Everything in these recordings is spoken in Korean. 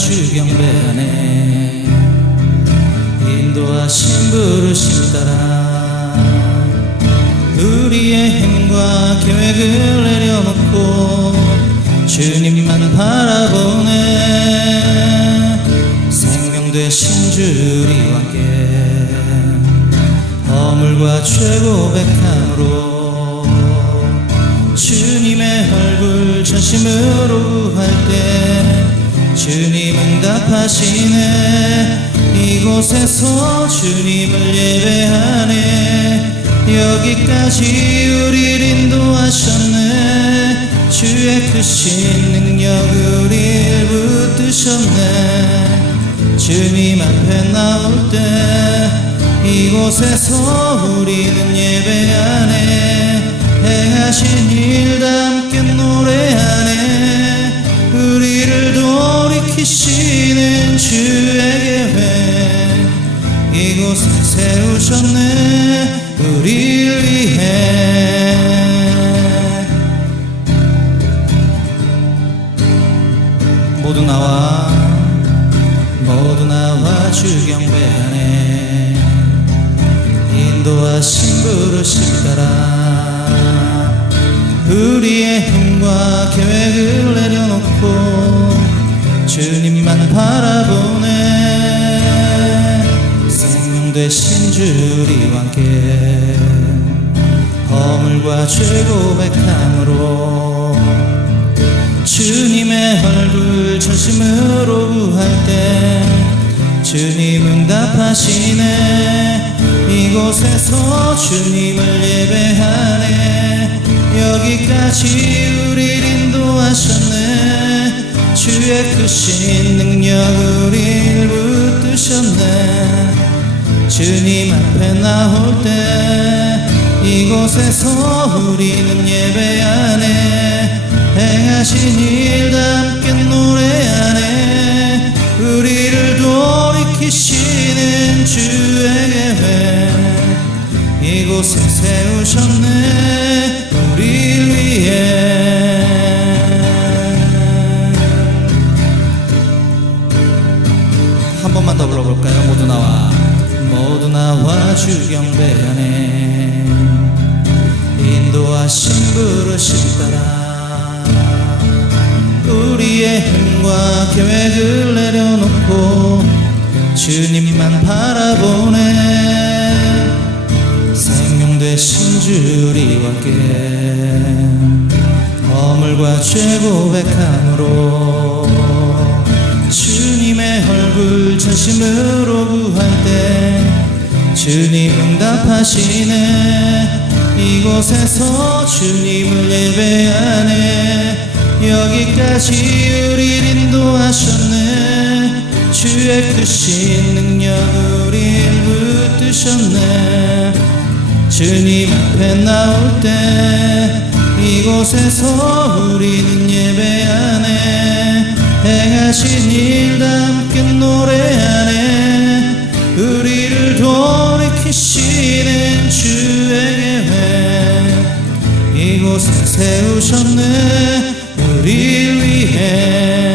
주경배 안에 인도하신 부르심 따라 우리의 힘과 계획을 내려놓고 주님만 바라보네. 생명 되신 주리 함께 허물과 최고 백함으로 주님의 얼굴 전심으로 할때 주님 응답하시네. 이곳에서 주님을 예배하네. 여기까지 우릴 인도하셨네. 주의 크신 능력 우릴 붙드셨네. 주님 앞에 나올 때 이곳에서 우리는 예배하네. 행하신 일다 함께 노래하네. 우리를 돌 이키시는 주의 계획 이곳에 세우셨네? 우리를 위해. 모두 나와 모두 나와 주 경배하네 인도하신 부르심 따라. 우리의 힘과 계획을 내려놓고 주님만 바라보네. 생명 되신 주리 함께 허물과 죄 고백함으로 주님의 얼굴 전심으로 구할 때 주님 응답하시네. 이곳에서 주님을 예배하네. 여기까지 우릴 인도하셨네 주의 크신 능력 우릴 붙드셨네. 주님 앞에 나올 때 이곳에서 우리는 예배하네 행하신 일다 함께 노래하네 우리를 돌이키시는 주의 계획 이곳에 세우셨네 우릴 나와 주 경배하네 인도하신 부르심 따라 우리의 힘과 계획을 내려놓고 주님만 바라보네. 생명 되신 주리 함께 허물과 죄 고백함으로 주님의 얼굴 전심으로 구할 때 주님 응답하시네. 이곳에서 주님을 예배하네. 여기까지 우릴 인도하셨네. 주의 크신 능력 우릴 붙드셨네. 주님 앞에 나올 때 이곳에서 우리는 예배하네. 행하신 일다 함께 노래하네. 우리를 돌 이키시는 주의 계획 이곳에 세우셨네? 우릴 위해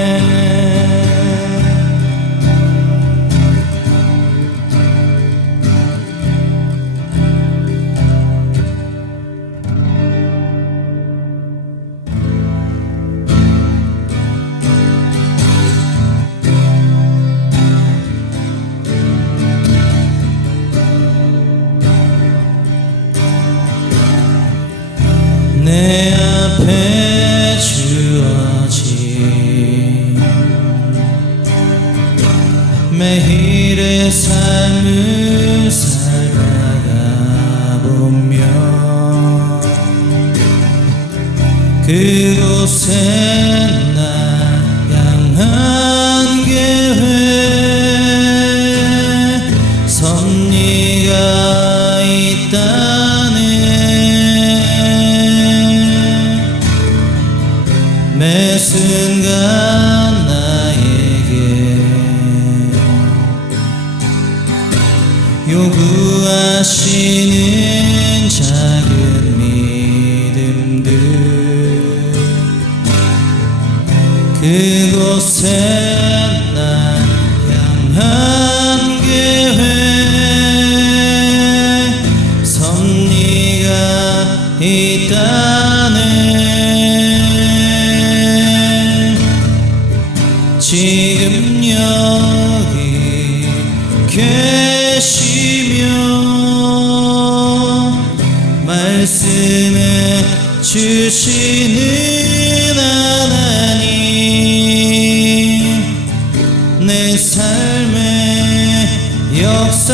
그곳 그곳에 난 향한 계획 섭리가 있다네. 지금 여기 계시며 말씀해 주시는 하나님. 내 삶에 역사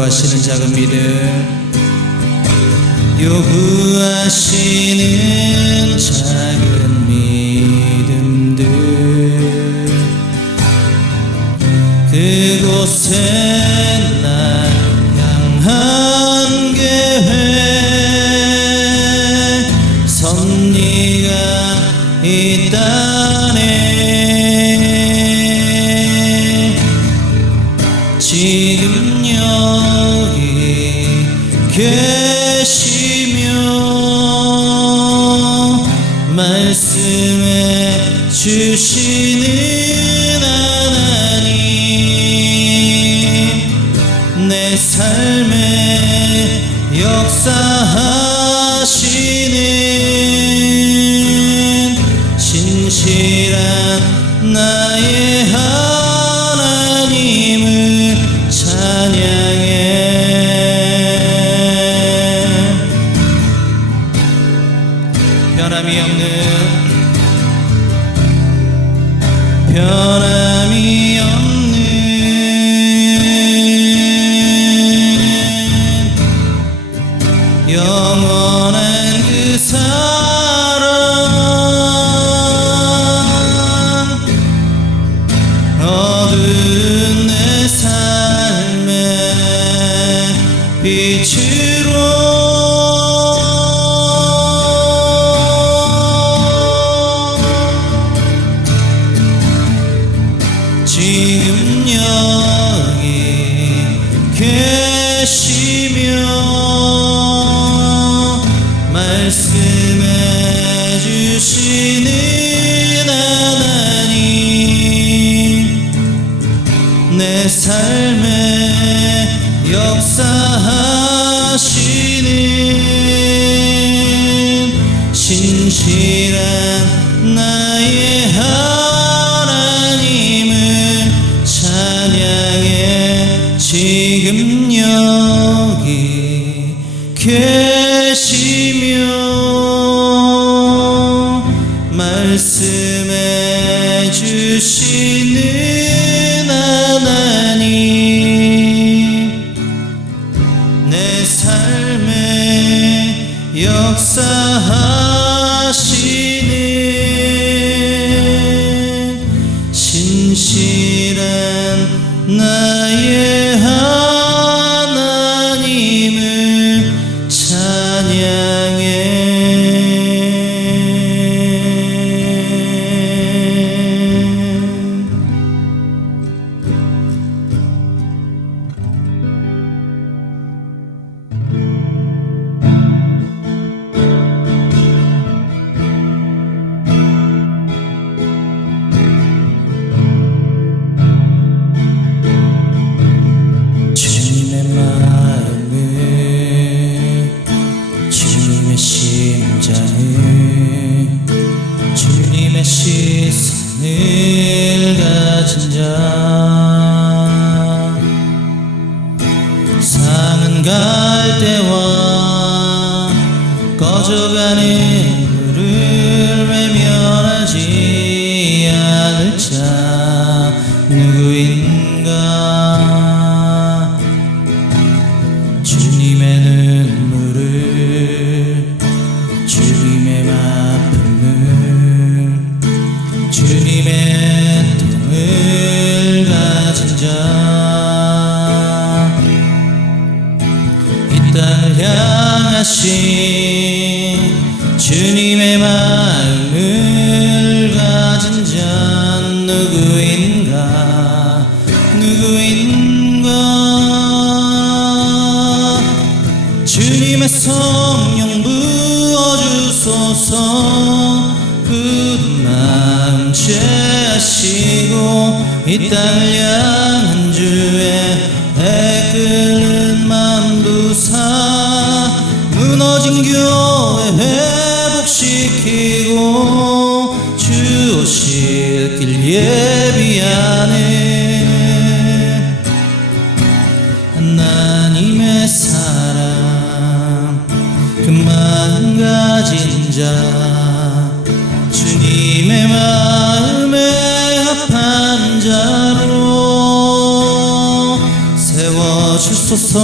요구하시는 작은 믿음. 요구하시는 작은 믿음들. 그곳에 날 향한 계획 섭리가 있다 계시며 말씀해 주시는 하나님 내 삶에 역사 Tiro 신실한 나의 하나님을 찬양해 지금 여기 계시며 말씀해 주시는 하나님 내 삶에 역사하 시는 신실 불을 외면하지 향한 주의 해 끓는 맘 부사. 무너진 교회 회복시키고 주 오실 길 예비하네. 하나님의 사랑 그 마음 가진 자 세워주소서.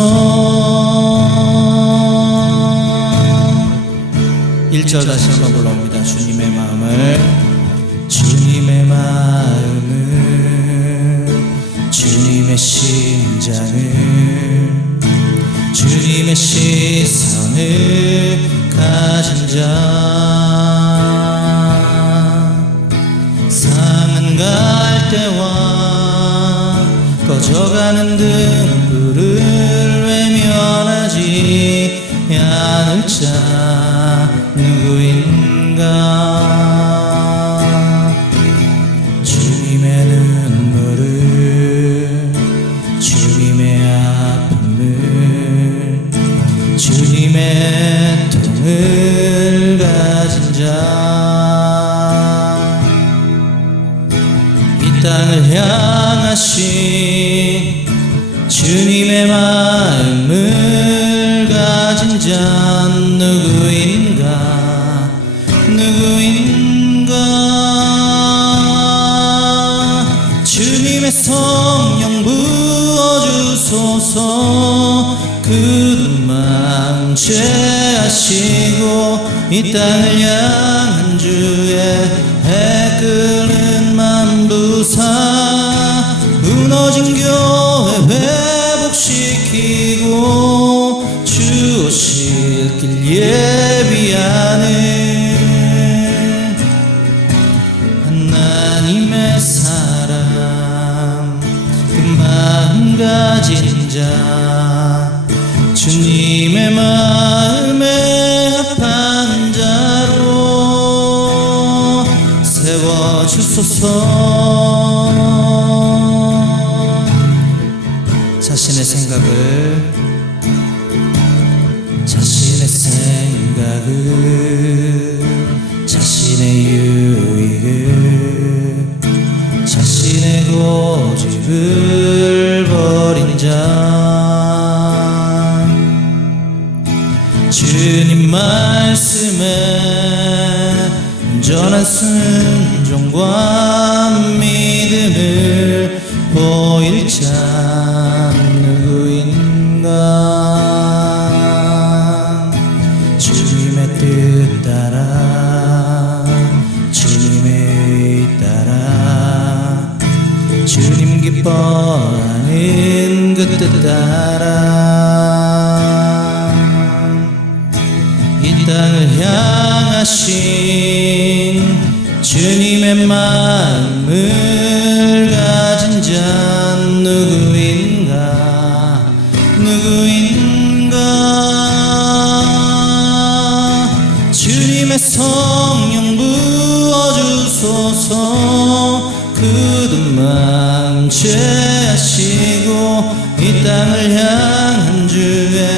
1절 다시 한번 불러옵니다. 주님의 마음을 성령 부어주소서. 마음 죄하시고 이 땅을 향한 주의 해 끓는 맘 부사. 무너진 교회 회복시키고 주 오실 길 예비하 자. 주님의 마음에 합한 자로 세워주소서. 자신의 생각을 자신의 생각을 자신의 유익을 자신의 고집을 말씀에 온전한 순종과 믿음을 보일 자 누구인가 주님의 뜻 따라 주님의 의 따라 주님 기뻐하는 그뜻 따라 향하신 주님의 마음을 가진 자 누구인가? 누구인가? 주님의 성령 부어주소서. 마음 죄하시고 이 땅을 향한 주의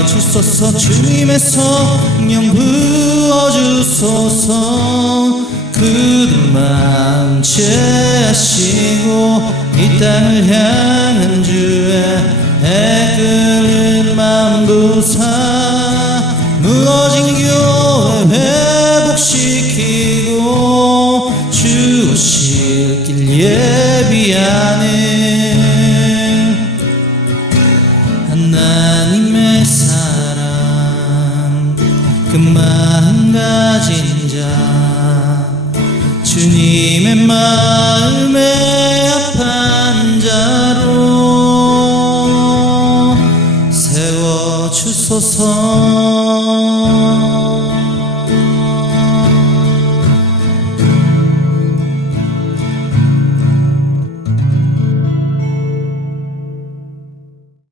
부어주소서 주님의 성령 부어주소서. 마음 취하시고 이 땅을 향한 주의 해 끓는 맘 부사 하나님의 사랑 그 마음 가진 자 주님의 마음에 합한 자로 세워주소서.